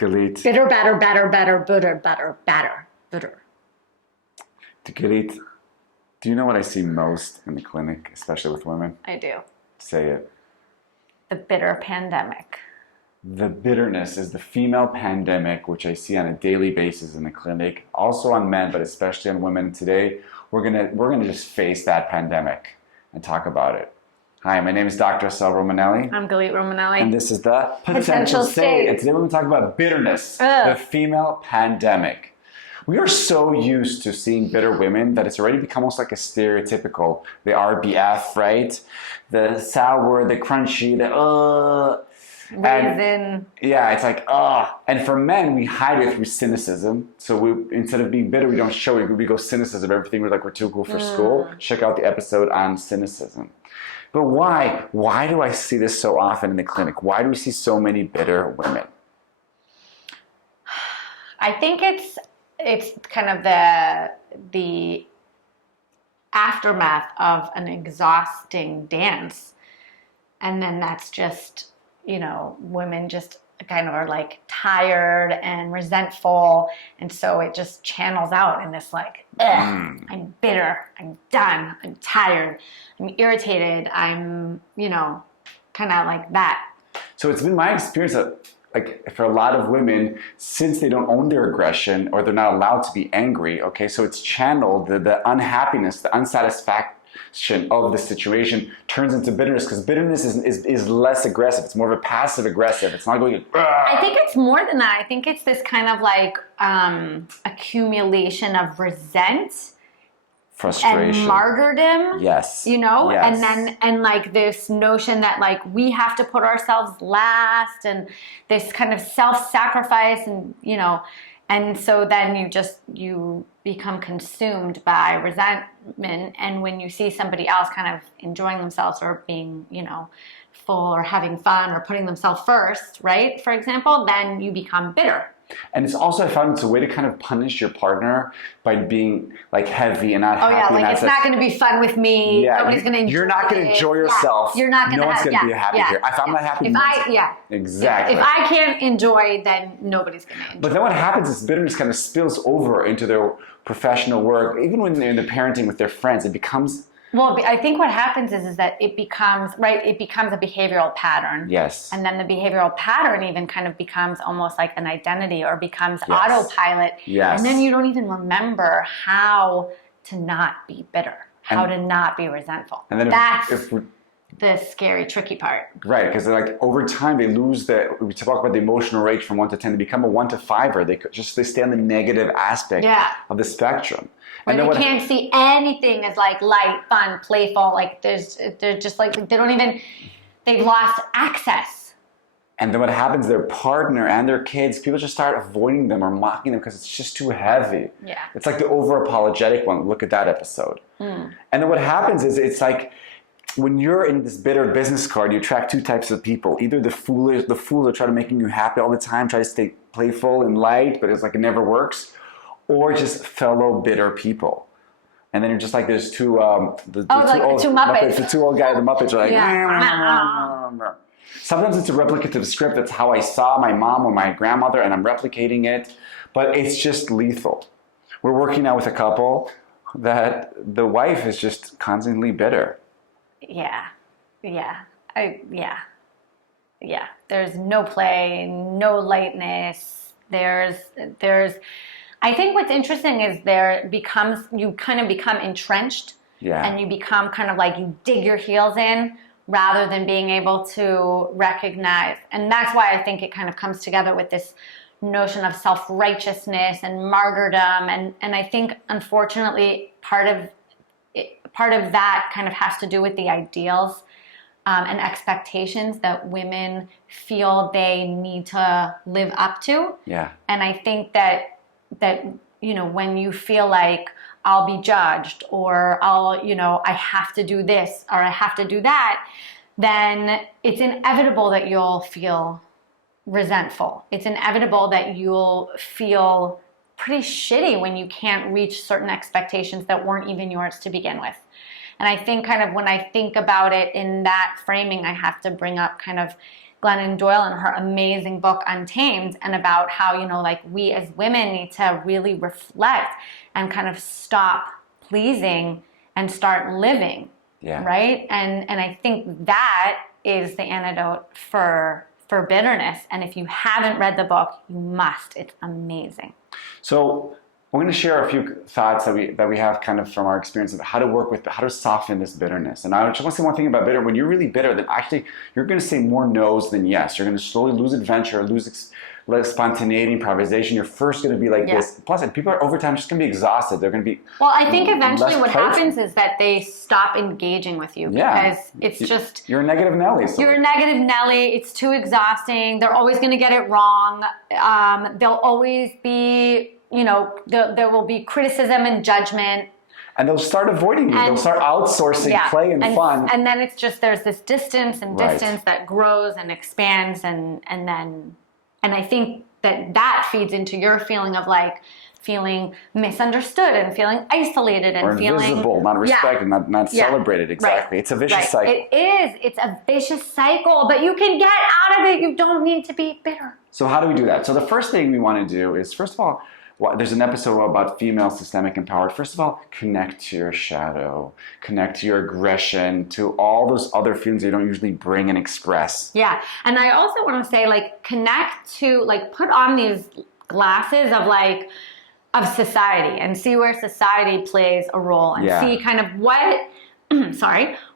Galit. Bitter, better, better, better, bitter, better, better, bitter. Galit, do you know what I see most in the clinic, especially with women? I do. Say it. The bitter pandemic. The bitterness is the female pandemic, which I see on a daily basis in the clinic, also on men, but especially on women. Today, we're gonna just face that pandemic and talk about it. Hi, my name is Dr. Assael Romanelli. I'm Galit Romanelli. And this is the Potential State. And today we're going to talk about bitterness, Ugh. the female pandemic. We are so used to seeing bitter women that it's already become almost like a stereotypical, the RBF, right? The sour, the crunchy, the Raisin. yeah, it's like, And for men, we hide it through cynicism. So we, instead of being bitter, we don't show it. We go cynicism. Everything, we're like, we're too cool for school. Check out the episode on cynicism. But why? Why do I see this so often in the clinic? Why do we see so many bitter women? I think it's kind of the aftermath of an exhausting dance. And then that's just, women just kind of are like tired and resentful. And so it just channels out in this like, I'm bitter, I'm done, I'm tired, I'm irritated, I'm, kind of like that. So it's been my experience that, like, for a lot of women, since they don't own their aggression or they're not allowed to be angry, okay, so it's channeled, the unhappiness, the unsatisfaction of the situation turns into bitterness, because bitterness is less aggressive. It's more of a passive aggressive. It's not going, I think it's more than that. I think it's this kind of like accumulation of frustration and martyrdom. Yes. Yes. And like this notion that like we have to put ourselves last, and this kind of self-sacrifice, and and so then you become consumed by resentment. And when you see somebody else kind of enjoying themselves or being, full or having fun or putting themselves first, right? For example, then you become bitter. And it's also, I found it's a way to kind of punish your partner by being like heavy and not happy. Oh yeah, like it's not going to be fun with me. Yeah, nobody's going to enjoy it. You're not going to enjoy yourself. Yeah. You're not going to. No one's going to be happy here. If I'm not happy, exactly. If I can't enjoy, then nobody's going to enjoy. But then what happens is bitterness kind of spills over into their professional work. Even when they're in the parenting with their friends, it becomes. Well, I think what happens is that it becomes a behavioral pattern. Yes. And then the behavioral pattern even kind of becomes almost like an identity, or becomes autopilot. Yes. And then you don't even remember how to not be bitter, how to not be resentful. And then that's the scary, tricky part. Right, because like over time they lose we talk about the emotional rate from 1 to 10, they become a 1 to 5er. They stay on the negative aspect of the spectrum. And they can't see anything as like light, fun, playful. Like they're just like, they've lost access. And then what happens, their partner and their kids, people just start avoiding them or mocking them because it's just too heavy. Yeah. It's like the over-apologetic one. Look at that episode. And then what happens is it's like, when you're in this bitter business card, you attract two types of people. Either the fools that try to making you happy all the time, try to stay playful and light, but it's like it never works. Or just fellow bitter people. And then you're just like, there's two Muppets. The two old guys, the Muppets are like, Sometimes it's a replicative script. That's how I saw my mom or my grandmother, and I'm replicating it. But it's just lethal. We're working now with a couple that the wife is just constantly bitter. Yeah. There's no play, no lightness. I think what's interesting is you kind of become entrenched, and you become kind of like you dig your heels in rather than being able to recognize. And that's why I think it kind of comes together with this notion of self-righteousness and martyrdom. And I think, unfortunately, part of that kind of has to do with the ideals and expectations that women feel they need to live up to. Yeah. And I think that when you feel like I'll be judged, or I have to do this or I have to do that, then it's inevitable that you'll feel resentful. It's inevitable that you'll feel pretty shitty when you can't reach certain expectations that weren't even yours to begin with. And I think kind of when I think about it in that framing, I have to bring up kind of Glennon Doyle in her amazing book Untamed, and about how, you know, like we as women need to really reflect and kind of stop pleasing and start living. Yeah. Right? And I think that is the antidote for bitterness. And if you haven't read the book, you must. It's amazing. So we're going to share a few thoughts that we have kind of from our experience of how to soften this bitterness. And I just want to say one thing about bitter. When you're really bitter, then actually you're going to say more no's than yes. You're going to slowly lose adventure, lose spontaneity, improvisation. You're first going to be like this. Plus, people are over time just going to be exhausted. They're going to be I think eventually what happens is that they stop engaging with you because it's just you're a negative Nelly. So you're a negative Nelly. It's too exhausting. They're always going to get it wrong. They'll always be, you know, there will be criticism and judgment. And they'll start avoiding you. They'll start outsourcing play and fun. And then it's just there's this distance that grows and expands, and I think that feeds into your feeling of like feeling misunderstood and feeling isolated and feeling invisible, not respected, not celebrated. Exactly. Right. It's a vicious cycle. It is. It's a vicious cycle, but you can get out of it. You don't need to be bitter. So how do we do that? So the first thing we want to do is, first of all, there's an episode about female systemic empowerment. First of all, connect to your shadow, connect to your aggression, to all those other feelings you don't usually bring and express. Yeah, and I also want to say, like, connect to, like, put on these glasses of, like, of society and see where society plays a role and see kind of what,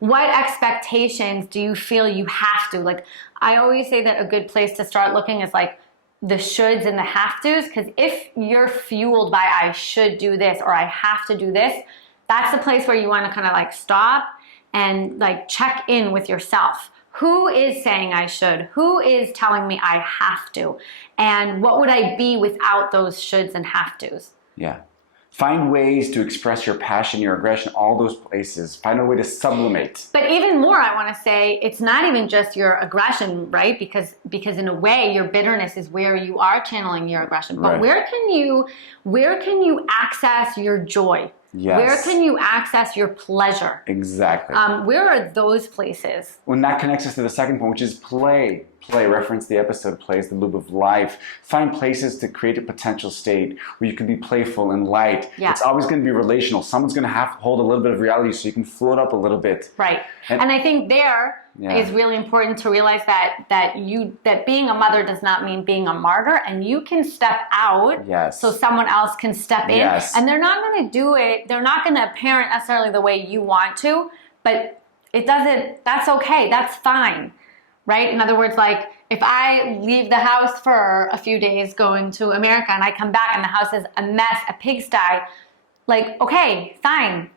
what expectations do you feel you have to? Like, I always say that a good place to start looking is, like, the shoulds and the have tos, because if you're fueled by I should do this or I have to do this, that's the place where you want to kind of like stop and like check in with yourself. Who is saying I should? Who is telling me I have to? And what would I be without those shoulds and have tos? Yeah. Find ways to express your passion, your aggression, all those places. Find a way to sublimate. But even more, I want to say, it's not even just your aggression, right? Because in a way, your bitterness is where you are channeling your aggression. But where can you access your joy? Yes. Where can you access your pleasure? Exactly. Where are those places? When that connects us to the second point, which is play. Play, reference the episode, play is the loop of life. Find places to create a potential state where you can be playful and light. Yeah. It's always going to be relational. Someone's going to have to hold a little bit of reality so you can float up a little bit. Right. And I think there is really important to realize that being a mother does not mean being a martyr, and you can step out so someone else can step in. Yes. And they're not going to do it. They're not going to parent necessarily the way you want to, but that's okay. That's fine. Right? In other words, like if I leave the house for a few days going to America and I come back and the house is a mess, a pigsty, like, okay, fine.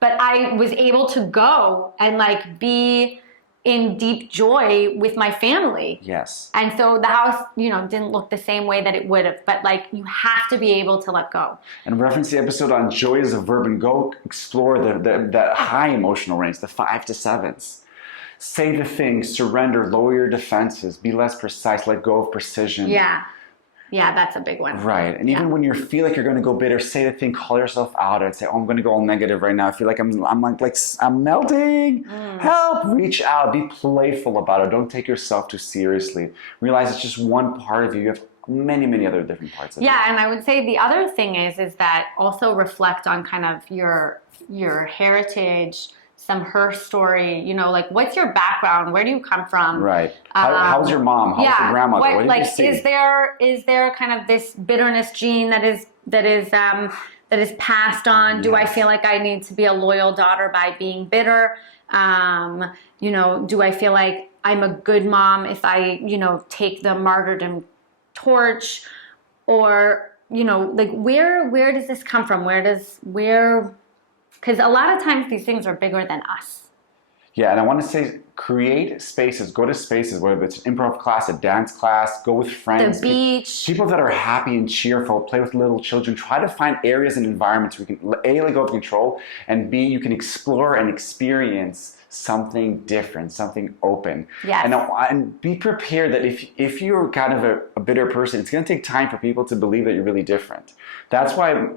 But I was able to go and like be in deep joy with my family. Yes. And so the house, didn't look the same way that it would have, but like you have to be able to let go. And reference the episode on joy as a verb and go explore the high emotional range, the 5 to 7s. Say the things, surrender, lower your defenses, be less precise, let go of precision. Yeah, that's a big one. Right. And even when you feel like you're going to go bitter, say the thing, call yourself out and say, I'm going to go all negative right now. I feel like I'm melting. Help, reach out, be playful about it. Don't take yourself too seriously. Realize it's just one part of you. You have many, many other different parts of you. Yeah, and I would say the other thing is that also reflect on kind of your heritage, her story, like what's your background? Where do you come from? Right. How's your mom? How's your grandmother? What did you see? Is there kind of this bitterness gene that is passed on? Do I feel like I need to be a loyal daughter by being bitter? Do I feel like I'm a good mom if I, take the martyrdom torch? Or, like where does this come from? Because a lot of times these things are bigger than us. Yeah, and I want to say create spaces, go to spaces, whether it's an improv class, a dance class, go with friends. The beach. People that are happy and cheerful, play with little children. Try to find areas and environments where you can, A, let go of control, and B, you can explore and experience something different, something open. Yes. And be prepared that if you're kind of a bitter person, it's going to take time for people to believe that you're really different. That's why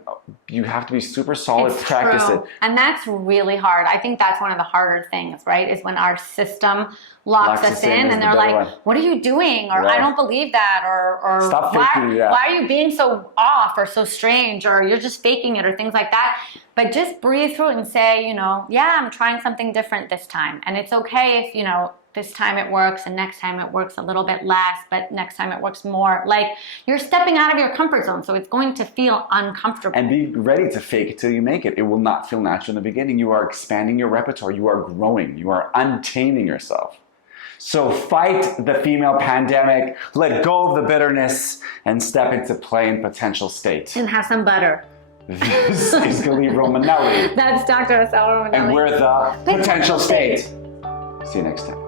you have to be super solid to practice it. And that's really hard. I think that's one of the harder things, right? Is when our system locks us in and they're like, what are you doing? Or I don't believe that. Or stop faking that. Why are you being so off or so strange? Or you're just faking it or things like that. But just breathe through it and say, you know, yeah, I'm trying something different this time. And it's okay if, you know, this time it works and next time it works a little bit less, but next time it works more. Like, you're stepping out of your comfort zone, so it's going to feel uncomfortable. And be ready to fake it till you make it. It will not feel natural in the beginning. You are expanding your repertoire. You are growing. You are untaming yourself. So fight the female pandemic, let go of the bitterness, and step into play and potential state. And have some butter. This is Galit Romanelli. That's Dr. Assael Romanelli. And we're the potential state. See you next time.